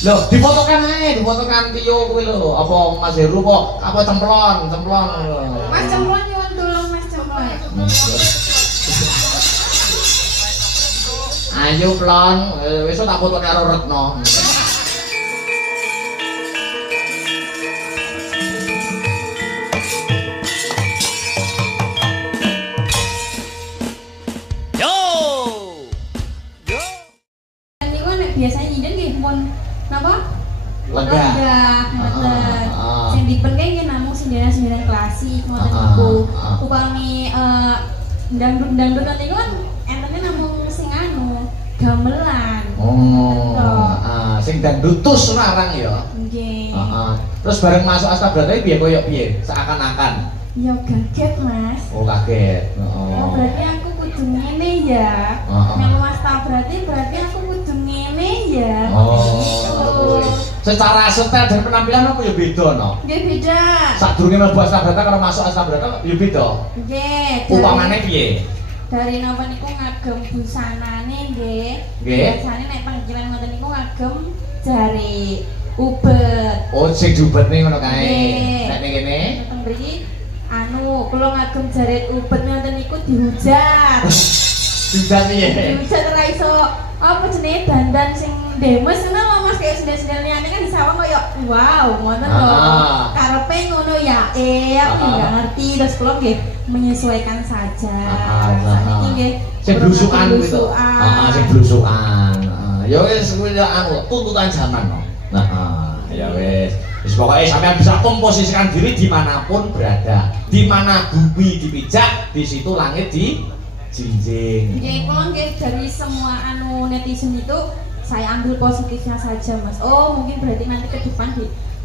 Loh, difotokan ae, difotokan Tio kuwi lho. Apa Mas Heru kok apa cemplon. Mas cemplon nyuwun tulung Mas cemplon. Ayo plon, wis tak foto karo Retno. Biasanya nyindir nggih pun napa? Lega. Ngeten. Sing dipen nggih namung sindiran-sindiran klasik ngoten niku. Upami dangdut-dangdut niku kan entene namung sing anu gamelan. Sing dangdutus larang ya. Nggih. Terus bareng masuk Astabrata piye koyo piye? Seakan-akan. Ya kaget, Mas. Oh, kaget. Oh, berarti aku kudu ngene ya. Melu Astabrata berarti aku kudu ngene ya. Secara setel dan penampilan apa ya beda no? Nggih beda. Sadurunge mlebu Astabrata karo masuk Astabrata ya beda. Nggih. Upamane piye? Dari napa niku ngagem busanane nggih. Nggih. Biasane nek panggilan ngoten niku ngagem jari ubet. Oh, sing diubetne ngono kae. Nggih. Nek ning kene Ngoten mriki anu kula ngagem jarit ubet ngoten niku dihujat. Sudah piye? Dihujat ora iso apa jenenge dandan sing demes ngono lho Mas kayak sendal-sendal liyane kan disawang koyo wow ngoten lho. Karepe ngono ya aku nggak ngerti terus kula nggih menyesuaikan saja. Saniki nggih Sing blusukan gitu. Sing blusukan. Ya wis kuwi anu tuntutan zaman no. Ya wis. Wis pokoke sampean bisa komposisikan diri dimanapun berada. Di mana bumi dipijak, di situ langit dijinjing. Nggih, kula nggih dari semua anu netizen itu saya ambil positifnya saja, Mas. Oh, mungkin berarti nanti ke depan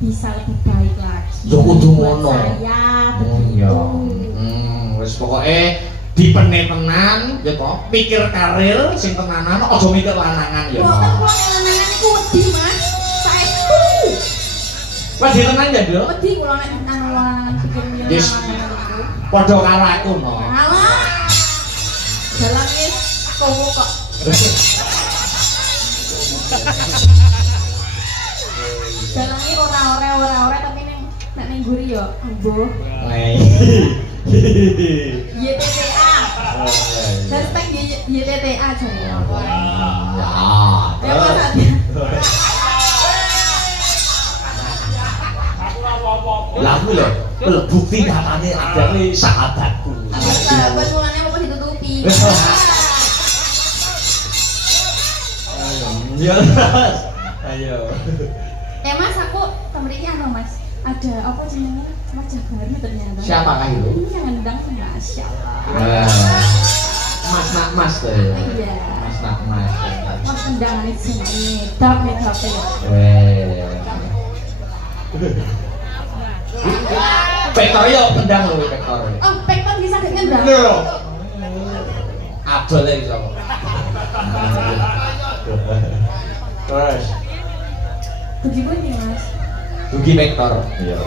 bisa lebih baik lagi. Ya kudu ngono. Saya begitu. Wis pokoke dipene tenan ya to, pikir karir sing tenanan aja mikir lanangan ya. Mboten kula lanangan iku wedi, Mas. Saestu. Wedi tenan ya, Nduk? Wedi kula nek anu lanangan pikir mikir Yes. lanangan iku. Padha karo aku no. Alah. Jalan wis kowo kok. Jalannya ora tapi nek ning guri yo ambuh. YTTA. Hashtag YTTA jare. Ya. Ya Mas. Lah aku lho bukti nyatane adane sahabatku. Sahabat mulane apa ditutupi. Ayo. Mas aku temriki anu Mas. Ada apa jenenge? Wajah baru ternyata. Siapakah itu? Ini yang ndang masyaallah. Mas nak mas tuh. Iya. Mas nak mas. Mas undangan iki jenenge dap nek HP. Pektor yo kendang lho pektor. Oh, pektor bisa ngendang. Lho. Abdul iso. Terus Begitu nih Mas. Dugi pektor. Iya.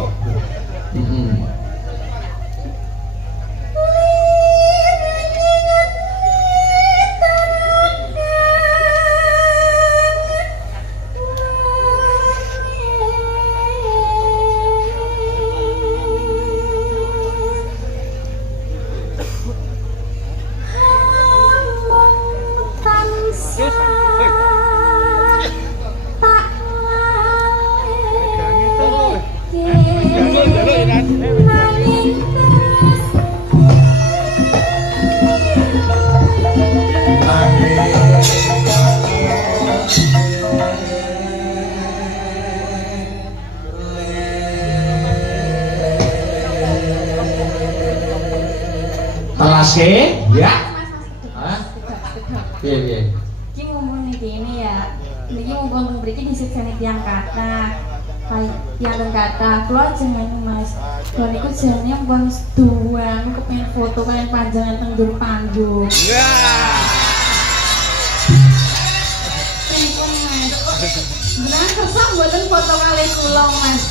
Telaske, ya. Hah? Piye? Iki ngomong ini ya. Niki ngomong mriki disiksa tiang kata. Tiang kata, kula jenenge Mas. Kula niku jenenge wong seduan, kepengin foto kalian panjangan teng ndur panggung. Pripun Mas? Benar kesah mboten foto kali kula Mas.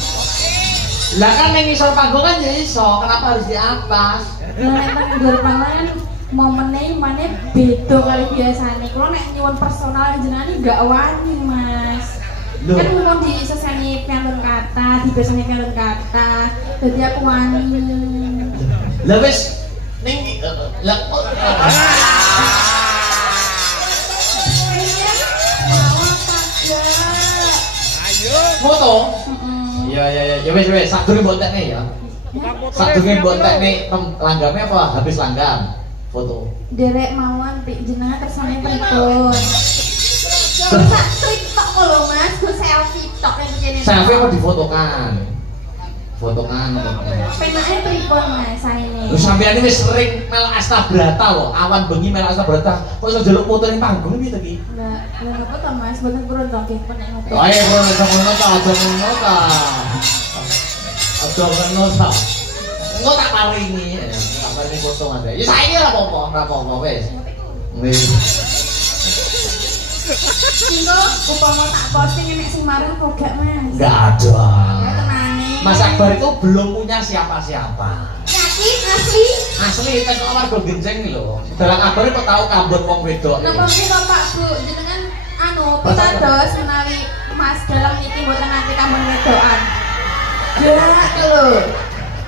Lah kan ning isor panggung kan ya iso, kenapa harus di atas? Lah nek teng ndur panggung momennya mana beda kali biasanya. Kalau nek nyuwun personal jenengan gak wani Mas. Loh. Kan mau disesani piantun kata, dibesani piantun kata. Jadi aku wani. Lah wis ning lah kok foto. Ya wis sak durung mbok tekne ya. Sak durung mbok tekne langgame apa habis langgam foto. Derek mawon jenengan kersane pripun? Sak trik tok lho Mas, ku selfie tok ning kene. Selfie apa difotokan? Fotokan. Penake pripun Mas saene? Lu sampeyan wis sering mel Astabrata lho, awan bengi mel Astabrata. Kok iso njaluk foto ning panggung piye to ki? Lah, apa to Mas? Boten purun to nggih penek ngoten. Ayo ngono ta, aja ngono ta. Aja ngono ta. Engko tak paringi, tak paringi foto Mas. Ya saiki ora apa-apa wis. Wis. Singgo upama tak posting nek sing marang kok gak Mas? Enggak ada. Ya tenane. Mas Akbar itu belum punya siapa-siapa. Yakin asli? Asli tes warga Genjeng lho. Dalang Akbar kok tahu kambut wong wedok. Napa kira Pak Bu jenengan pitados menawi Mas dalam niki mboten nate kambun wedokan. Ya lho.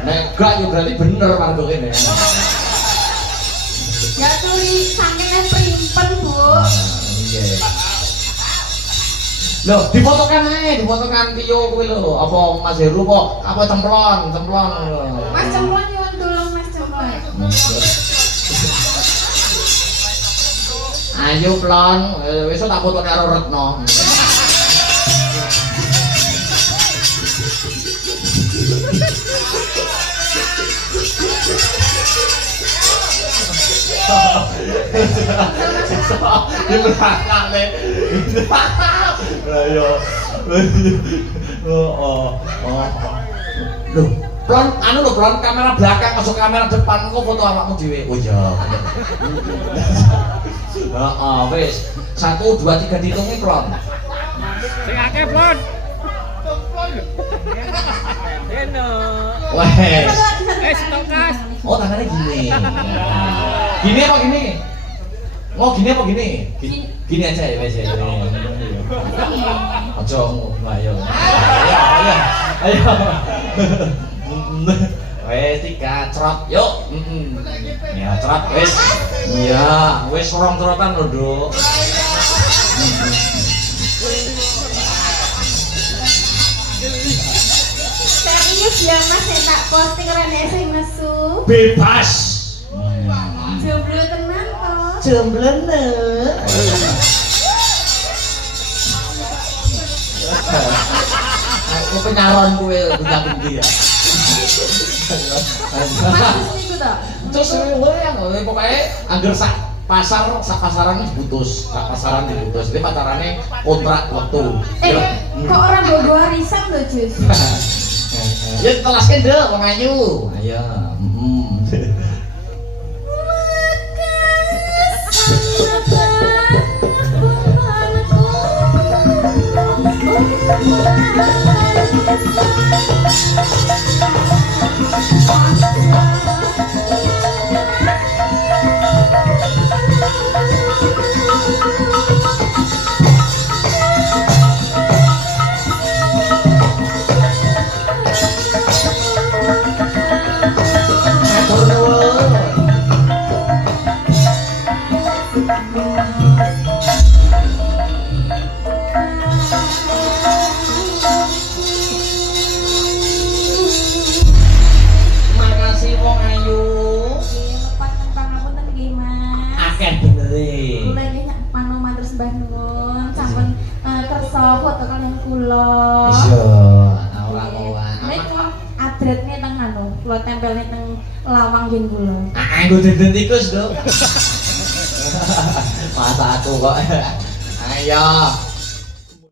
Nek gak yo berarti bener warga kene. Ya tuli saking primpen Bu. Nggih. Loh, difotokan ae, difotokan Tio kuwi lho. Apa Mas Heru kok apa cemplon lho. Mas cemplon nyuwun tulung Mas cemplon. Ayo plon, wis tak foto karo Retno. Di belakang le. Ayo. Loh, plon anu lho plon kamera belakang masuk kamera depan kok foto awakmu dhewe. Oh iya. Heeh, wis. 1 2 3 dihitungi plon. Sing akeh plon. Eno. Wes. Stokas. Oh, tangannya gini. Gini apa gini? Mau gini apa gini? Gini aja ya, wes ya. Ojo ayo. Ayo. Wes 3 cerot, yuk. Ya, cerot wes. Iya, wes sorong-sorotan lho, Duk. Serius ya Mas yang tak posting rene sing nesu. Bebas. Jomblo tenan to. Jemblene. Aku penyaron kowe bintang pundi ya. Mas niku to. Terus kowe pokoke angger sak pasaran diputus, sak pasaran diputus. Jadi pacarannya kontrak waktu. Kok orang bobo arisan lho Jus. Ya telaskan deh wong ayu. Ayo. Matur nuwun. Makasih wong ayu. Pangapunten nggih Mas. Akeh benere. Kula nggih panu matur sembah nuwun sampun kersa foto kalian kula. Iya, ora. Nek adretne teng anu, kula tempelne teng lawang yen kula. Anggo denden tikus, Dok. Masa aku kok. Ayo.